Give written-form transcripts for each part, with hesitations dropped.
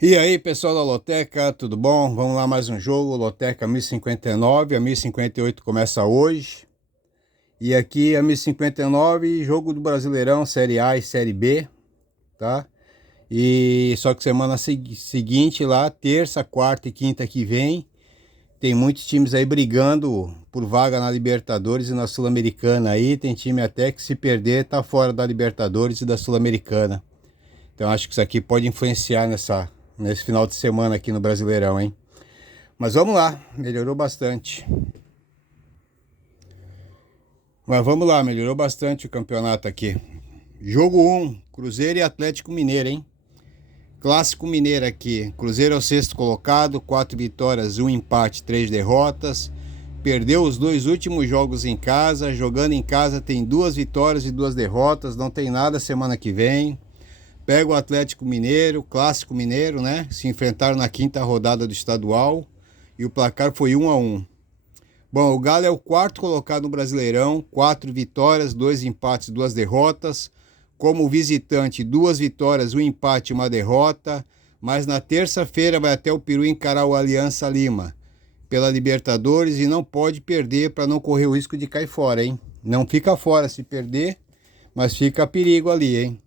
E aí, pessoal da Loteca, tudo bom? Vamos lá, mais um jogo, Loteca 1059, a 1058 começa hoje. E aqui a 1059, jogo do Brasileirão, Série A e Série B, tá? E só que semana seguinte lá, terça, quarta e quinta que vem, tem muitos times aí brigando por vaga na Libertadores e na Sul-Americana aí. Tem time até que se perder tá fora da Libertadores e da Sul-Americana. Então acho que isso aqui pode influenciar nesse final de semana aqui no Brasileirão, hein? Mas vamos lá, melhorou bastante. Mas vamos lá, melhorou bastante o campeonato aqui. Jogo 1, Cruzeiro e Atlético Mineiro, hein? Clássico Mineiro aqui. Cruzeiro é o sexto colocado, 4 vitórias, 1 empate, 3 derrotas. Perdeu os 2 últimos jogos em casa. Jogando em casa tem 2 vitórias e 2 derrotas. Não tem nada semana que vem. Pega o Atlético Mineiro, Clássico Mineiro, né? Se enfrentaram na quinta rodada do estadual. E o placar foi 1-1. Bom, o Galo é o quarto colocado no Brasileirão, 4 vitórias, 2 empates, 2 derrotas. Como visitante, 2 vitórias, 1 empate e 1 derrota. Mas na terça-feira vai até o Peru encarar o Aliança Lima pela Libertadores e não pode perder para não correr o risco de cair fora, hein? Não fica fora se perder, mas fica a perigo ali, hein?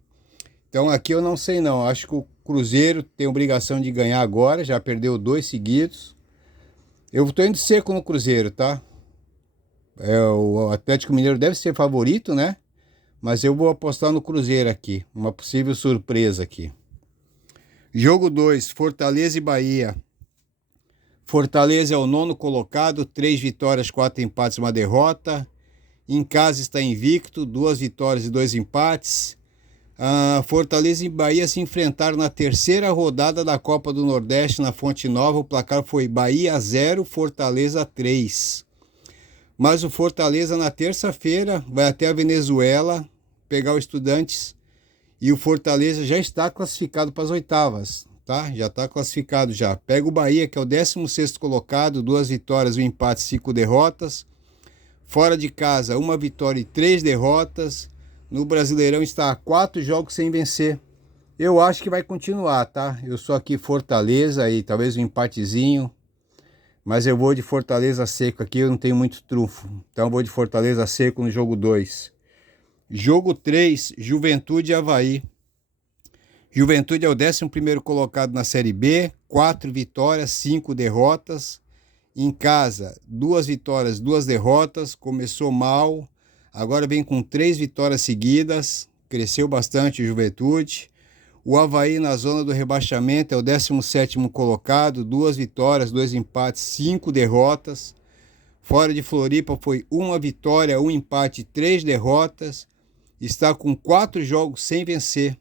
Então aqui eu não sei não, acho que o Cruzeiro tem obrigação de ganhar agora, já perdeu 2 seguidos. Eu tô indo seco no Cruzeiro, tá? O Atlético Mineiro deve ser favorito, né? Mas eu vou apostar no Cruzeiro aqui. Uma possível surpresa aqui. Jogo 2, Fortaleza e Bahia. Fortaleza é o nono colocado, 3 vitórias, 4 empates e 1 derrota. Em casa está invicto, 2 vitórias e 2 empates. Fortaleza e Bahia se enfrentaram na terceira rodada da Copa do Nordeste na Fonte Nova. O placar foi Bahia 0, Fortaleza 3. Mas o Fortaleza na terça-feira vai até a Venezuela pegar o Estudantes e o Fortaleza já está classificado para as oitavas, tá? Já está classificado já. Pega o Bahia, que é o 16º colocado, 2 vitórias, 1 empate, 5 derrotas. Fora de casa, 1 vitória e 3 derrotas. No Brasileirão está a 4 jogos sem vencer. Eu acho que vai continuar, tá? Eu sou aqui Fortaleza e talvez um empatezinho. Mas eu vou de Fortaleza seco aqui, eu não tenho muito trunfo. Então eu vou de Fortaleza seco no jogo 2. Jogo 3, Juventude e Avaí. Juventude é o 11º colocado na Série B, 4 vitórias, 5 derrotas. Em casa, 2 vitórias, 2 derrotas. Começou mal, agora vem com 3 vitórias seguidas. Cresceu bastante o Juventude. O Avaí na zona do rebaixamento é o 17º colocado, 2 vitórias, 2 empates, 5 derrotas. Fora de Floripa foi 1 vitória, 1 empate, 3 derrotas. Está com 4 jogos sem vencer.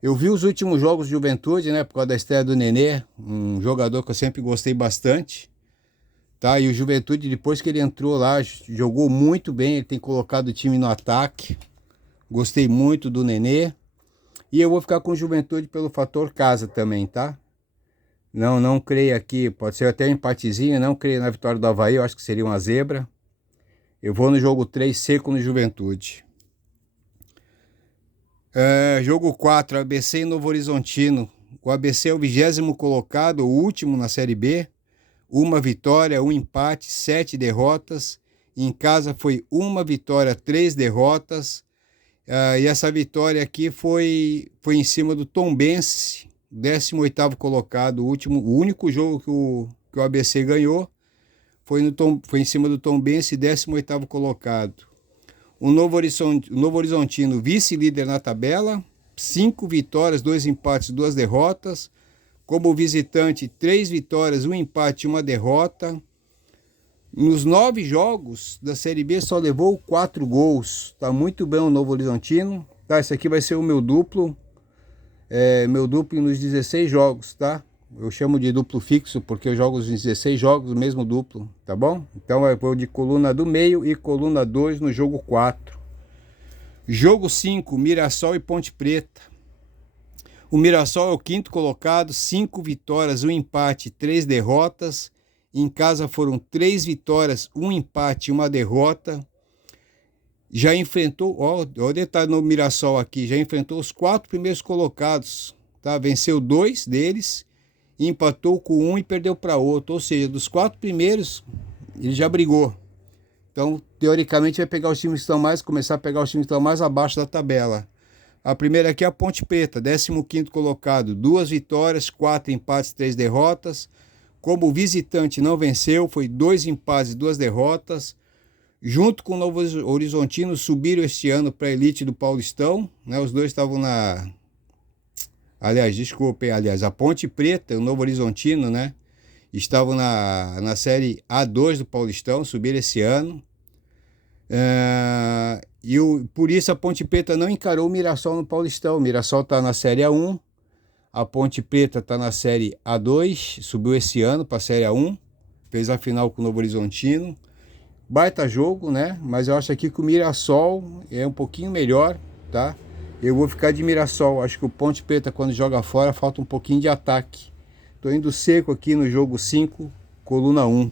Eu vi os últimos jogos de Juventude, né, por causa da estreia do Nenê, um jogador que eu sempre gostei bastante. Tá? E o Juventude, depois que ele entrou lá, jogou muito bem, ele tem colocado o time no ataque. Gostei muito do Nenê. E eu vou ficar com Juventude pelo fator casa também, tá? Não creio aqui, pode ser até um empatezinho, não creio na vitória do Avaí, eu acho que seria uma zebra. Eu vou no jogo 3 seco no Juventude. Jogo 4, ABC e Novo Horizontino. O ABC é o 20º colocado, o último na Série B. 1 vitória, 1 empate, 7 derrotas. Em casa foi 1 vitória, 3 derrotas. E essa vitória aqui foi em cima do Tombense, 18º colocado, o único jogo que o ABC ganhou foi em cima do Tombense, 18º colocado. O Novo Horizontino, vice-líder na tabela, 5 vitórias, 2 empates, 2 derrotas. Como visitante, 3 vitórias, 1 empate e 1 derrota. Nos 9 jogos da Série B só levou 4 gols. Tá muito bem o Novo Horizontino. Tá, esse aqui vai ser o meu duplo. Meu duplo nos 16 jogos, tá? Eu chamo de duplo fixo porque eu jogo os 16 jogos, o mesmo duplo, tá bom? Então eu vou de coluna do meio e coluna 2 no jogo 4. Jogo 5, Mirassol e Ponte Preta. O Mirassol é o 5º colocado, 5 vitórias, 1 empate, 3 derrotas. Em casa foram 3 vitórias, 1 empate e 1 derrota. Já enfrentou, ó o detalhe no Mirassol aqui, já enfrentou os 4 primeiros colocados. tá? Venceu 2 deles, empatou com um e perdeu para outro. Ou seja, dos 4 primeiros, ele já brigou. Então, teoricamente, vai pegar os times que estão mais, começar a pegar os times que estão mais abaixo da tabela. A primeira aqui é a Ponte Preta, 15º colocado, 2 vitórias, 4 empates, 3 derrotas. Como visitante não venceu, foi 2 empates e 2 derrotas. Junto com o Novo Horizontino, subiram este ano para a elite do Paulistão, né? Os dois estavam na... Aliás, a Ponte Preta e o Novo Horizontino, né? Estavam na Série A2 do Paulistão, subiram esse ano. Por isso a Ponte Preta não encarou o Mirassol no Paulistão. O Mirassol está na Série A1, a Ponte Preta está na Série A2, subiu esse ano para a Série A1, fez a final com o Novo Horizontino. Baita jogo, né? Mas eu acho aqui que o Mirassol é um pouquinho melhor, tá? Eu vou ficar de Mirassol. Acho que o Ponte Preta, quando joga fora, falta um pouquinho de ataque. Tô indo seco aqui no jogo 5, coluna 1.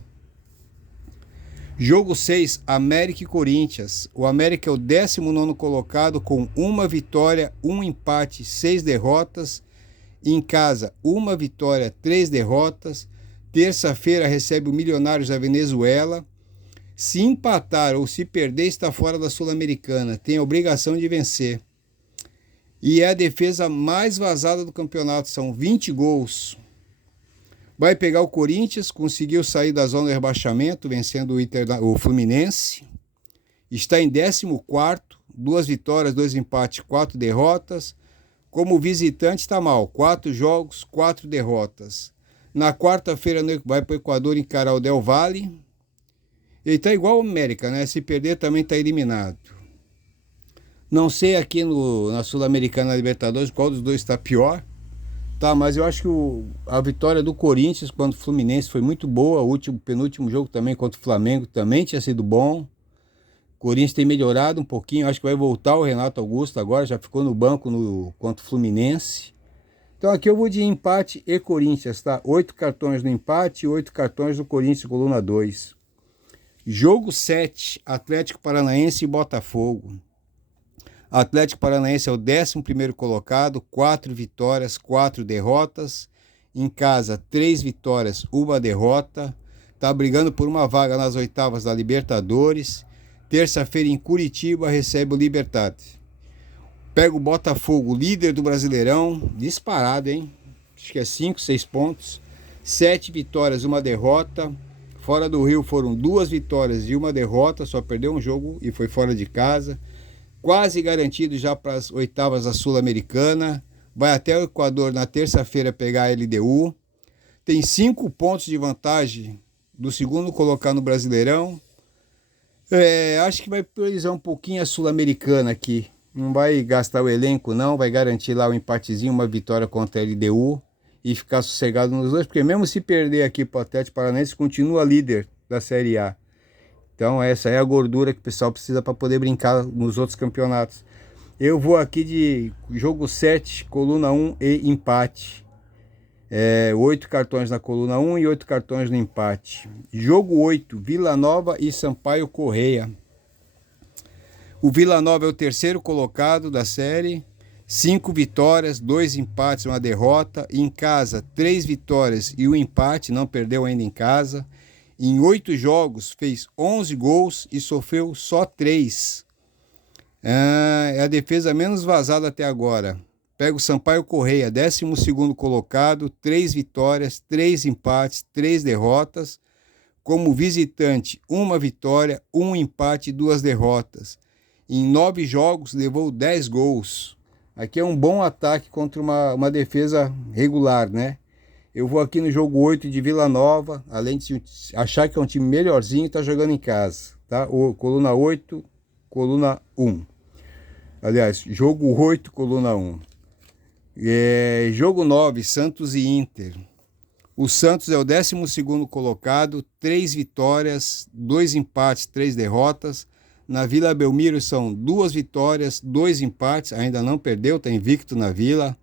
Jogo 6, América e Corinthians. O América é o 19º colocado com 1 vitória, 1 empate, 6 derrotas. Em casa, 1 vitória, 3 derrotas. Terça-feira recebe o Milionários da Venezuela. Se empatar ou se perder, está fora da Sul-Americana. Tem a obrigação de vencer. E é a defesa mais vazada do campeonato. São 20 gols. Vai pegar o Corinthians. Conseguiu sair da zona de rebaixamento, vencendo o Fluminense. Está em 14º. 2 vitórias, 2 empates, 4 derrotas. Como visitante está mal. 4 jogos, 4 derrotas. Na quarta-feira vai para o Equador encarar o Del Valle. Ele está igual ao América, né? Se perder também está eliminado. Não sei aqui na Sul-Americana Libertadores qual dos dois está pior. Tá, mas eu acho que a vitória do Corinthians contra o Fluminense foi muito boa. O penúltimo jogo também contra o Flamengo também tinha sido bom. O Corinthians tem melhorado um pouquinho. Acho que vai voltar o Renato Augusto agora. Já ficou no banco contra o Fluminense. Então aqui eu vou de empate e Corinthians, tá? 8 cartões no empate e 8 cartões do Corinthians, coluna 2. Jogo 7, Atlético Paranaense e Botafogo. Atlético Paranaense é o 11º colocado, 4 vitórias, 4 derrotas. Em casa, 3 vitórias, 1 derrota. Está brigando por uma vaga nas oitavas da Libertadores. Terça-feira em Curitiba recebe o Libertad. Pega o Botafogo, líder do Brasileirão, disparado, hein? Acho que é 5, 6 pontos. 7 vitórias, 1 derrota. Fora do Rio foram 2 vitórias e 1 derrota, só perdeu um jogo e foi fora de casa. Quase garantido já para as oitavas da Sul-Americana. Vai até o Equador na terça-feira pegar a LDU. Tem 5 pontos de vantagem do segundo colocado no Brasileirão. Acho que vai priorizar um pouquinho a Sul-Americana aqui. Não vai gastar o elenco não, vai garantir lá um empatezinho, uma vitória contra a LDU. E ficar sossegado nos dois, porque mesmo se perder aqui para o Atlético Paranaense, continua líder da Série A. Então essa é a gordura que o pessoal precisa para poder brincar nos outros campeonatos. Eu vou aqui de jogo 7, coluna 1 e empate. 8 cartões na coluna 1 e 8 cartões no empate. Jogo 8, Vila Nova e Sampaio Corrêa. O Vila Nova é o 3º colocado da série. 5 vitórias, 2 empates, 1 derrota. Em casa, 3 vitórias e 1 empate, não perdeu ainda em casa. Em 8 jogos, fez 11 gols e sofreu só 3. É a defesa menos vazada até agora. Pega o Sampaio Corrêa, 12º colocado, 3 vitórias, 3 empates, 3 derrotas. Como visitante, 1 vitória, 1 empate e 2 derrotas. Em 9 jogos, levou 10 gols. Aqui é um bom ataque contra uma defesa regular, né? Eu vou aqui no jogo 8 de Vila Nova, além de achar que é um time melhorzinho, tá jogando em casa, tá? Coluna 8, coluna 1. Aliás, jogo 8, coluna 1. Jogo 9, Santos e Inter. O Santos é o 12º colocado, 3 vitórias, 2 empates, 3 derrotas. Na Vila Belmiro são 2 vitórias, 2 empates, ainda não perdeu, está invicto na Vila.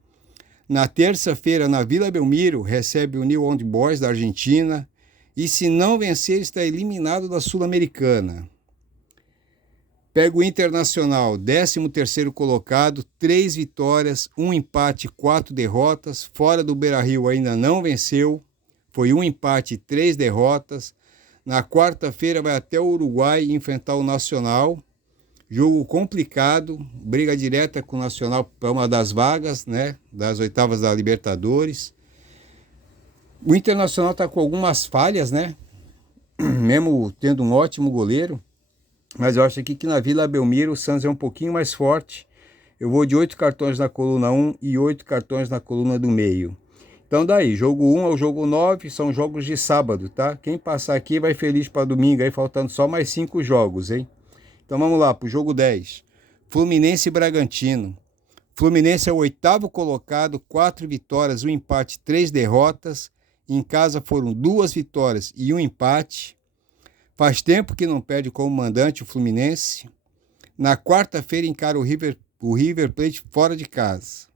Na terça-feira, na Vila Belmiro, recebe o New Old Boys da Argentina. E se não vencer, está eliminado da Sul-Americana. Pega o Internacional, 13º colocado, 3 vitórias, 1 empate, 4 derrotas. Fora do Beira-Rio ainda não venceu, foi 1 empate e 3 derrotas. Na quarta-feira vai até o Uruguai enfrentar o Nacional. Jogo complicado, briga direta com o Nacional para uma das vagas, né, das oitavas da Libertadores. O Internacional está com algumas falhas, né, mesmo tendo um ótimo goleiro. Mas eu acho aqui que na Vila Belmiro o Santos é um pouquinho mais forte. Eu vou de 8 cartões na coluna 1 e 8 cartões na coluna do meio. Então daí, jogo 1 ao jogo 9 são jogos de sábado, tá? Quem passar aqui vai feliz para domingo, aí faltando só mais 5 jogos, hein? Então vamos lá, para o jogo 10. Fluminense e Bragantino. Fluminense é o 8º colocado, 4 vitórias, 1 empate, 3 derrotas. Em casa foram 2 vitórias e 1 empate. Faz tempo que não perde como mandante o Fluminense. Na quarta-feira encara o River Plate fora de casa.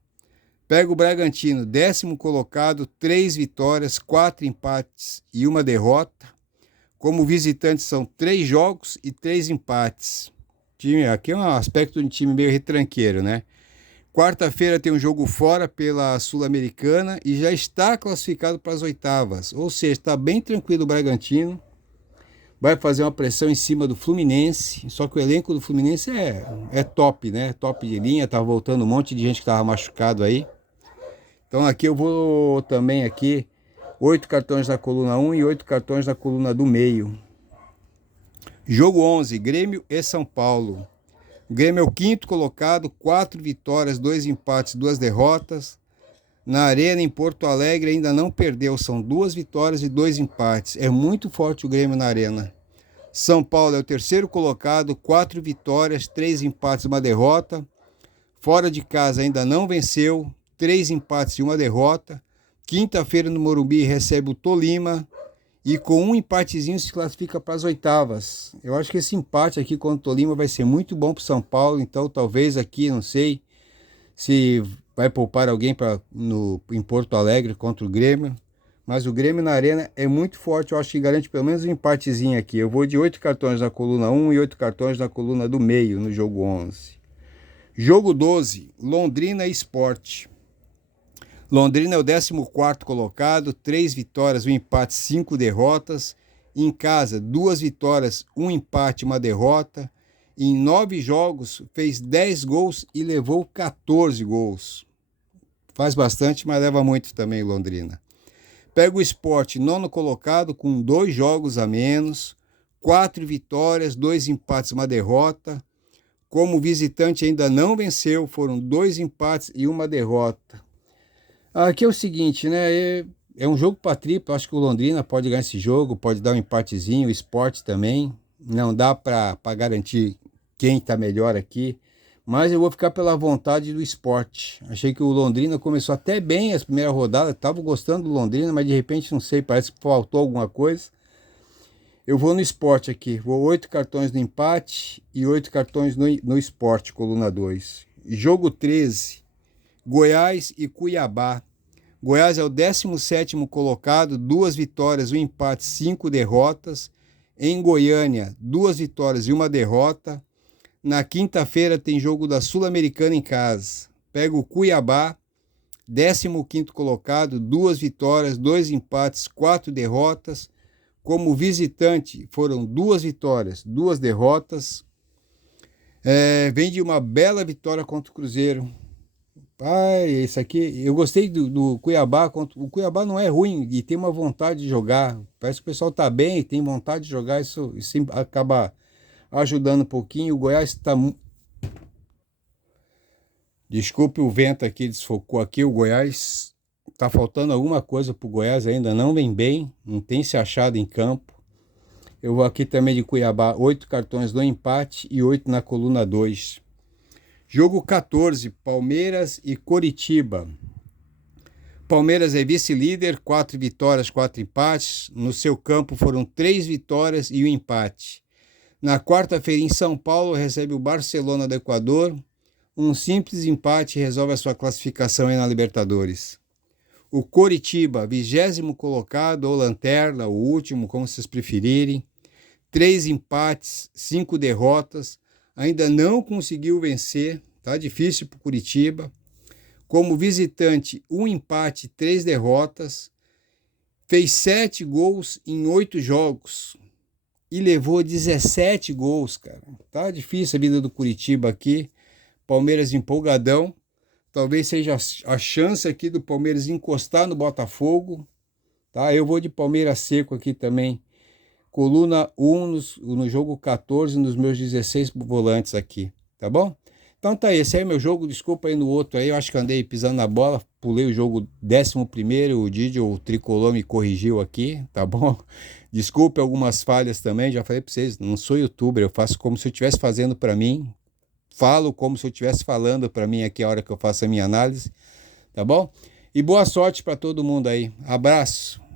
Pega o Bragantino, 10º colocado, 3 vitórias, 4 empates e 1 derrota. Como visitante são 3 jogos e 3 empates. Aqui é um aspecto de um time meio retranqueiro, né? Quarta-feira tem um jogo fora pela Sul-Americana e já está classificado para as oitavas. Ou seja, está bem tranquilo o Bragantino. Vai fazer uma pressão em cima do Fluminense, só que o elenco do Fluminense é top, né? Top de linha, tá voltando um monte de gente que estava machucado aí. Então aqui eu vou também aqui 8 cartões na coluna 1 e 8 cartões na coluna do meio. Jogo 11, Grêmio e São Paulo. O Grêmio é o 5º colocado, 4 vitórias, 2 empates, 2 derrotas. Na Arena, em Porto Alegre, ainda não perdeu. São 2 vitórias e 2 empates. É muito forte o Grêmio na Arena. São Paulo é o 3º colocado, 4 vitórias, 3 empates e 1 derrota. Fora de casa ainda não venceu, 3 empates e 1 derrota. Quinta-feira no Morumbi recebe o Tolima e com um empatezinho se classifica para as oitavas. Eu acho que esse empate aqui contra o Tolima vai ser muito bom para o São Paulo, então talvez aqui, não sei se vai poupar alguém em Porto Alegre contra o Grêmio. Mas o Grêmio na Arena é muito forte. Eu acho que garante pelo menos um empatezinho aqui. Eu vou de 8 cartões na coluna 1 e 8 cartões na coluna do meio no jogo 11. Jogo 12, Londrina e Sport. Londrina é o 14º colocado, 3 vitórias, 1 empate, 5 derrotas. Em casa, 2 vitórias, 1 empate, 1 derrota. Em 9 jogos, fez 10 gols e levou 14 gols. Faz bastante, mas leva muito também Londrina. Pega o Sport, 9º colocado, com 2 jogos a menos, 4 vitórias, 2 empates, 1 derrota. Como visitante ainda não venceu, foram 2 empates e 1 derrota. Aqui é o seguinte, né? É um jogo para triplo, acho que o Londrina pode ganhar esse jogo, pode dar um empatezinho, o Sport também. Não dá para garantir quem está melhor aqui. Mas eu vou ficar pela vontade do Sport. Achei que o Londrina começou até bem as primeiras rodadas. Estava gostando do Londrina, mas de repente, não sei, parece que faltou alguma coisa. Eu vou no Sport aqui. Vou 8 cartões no empate e 8 cartões no Sport, coluna 2. Jogo 13, Goiás e Cuiabá. Goiás é o 17º colocado, 2 vitórias, 1 empate, 5 derrotas. Em Goiânia, 2 vitórias e 1 derrota. Na quinta-feira tem jogo da Sul-Americana em casa. Pega o Cuiabá, 15º colocado, 2 vitórias, 2 empates, 4 derrotas. Como visitante foram 2 vitórias, 2 derrotas. Vem de uma bela vitória contra o Cruzeiro. Esse aqui, eu gostei do Cuiabá. O Cuiabá não é ruim e tem uma vontade de jogar. Parece que o pessoal está bem e tem vontade de jogar. Isso acaba ajudando um pouquinho. O Goiás está... Desculpe o vento aqui, desfocou aqui. O Goiás está faltando alguma coisa para o Goiás ainda. Não vem bem, não tem se achado em campo. Eu vou aqui também de Cuiabá, 8 cartões no empate e 8 na coluna 2. Jogo 14, Palmeiras e Coritiba. Palmeiras é vice-líder, 4 vitórias, 4 empates. No seu campo foram 3 vitórias e 1 empate. Na quarta-feira em São Paulo recebe o Barcelona do Equador. Um simples empate resolve a sua classificação aí na Libertadores. O Coritiba, 20º colocado, ou lanterna, o último, como vocês preferirem. 3 empates, 5 derrotas. ainda não conseguiu vencer, tá difícil para o Curitiba. Como visitante, 1 empate, 3 derrotas, fez 7 gols em 8 jogos e levou 17 gols, cara. Tá difícil a vida do Curitiba aqui. Palmeiras empolgadão. Talvez seja a chance aqui do Palmeiras encostar no Botafogo. Tá? Eu vou de Palmeiras seco aqui também. Coluna 1 no jogo 14, nos meus 16 volantes aqui. Tá bom? Então tá aí, esse aí é meu jogo, desculpa aí no outro aí, eu acho que andei pisando na bola, pulei o jogo 11º, o Didi, o Tricolor me corrigiu aqui, tá bom? Desculpe algumas falhas também, já falei pra vocês, não sou youtuber, eu faço como se eu estivesse fazendo pra mim, falo como se eu estivesse falando pra mim aqui a hora que eu faço a minha análise, tá bom? E boa sorte pra todo mundo aí, abraço!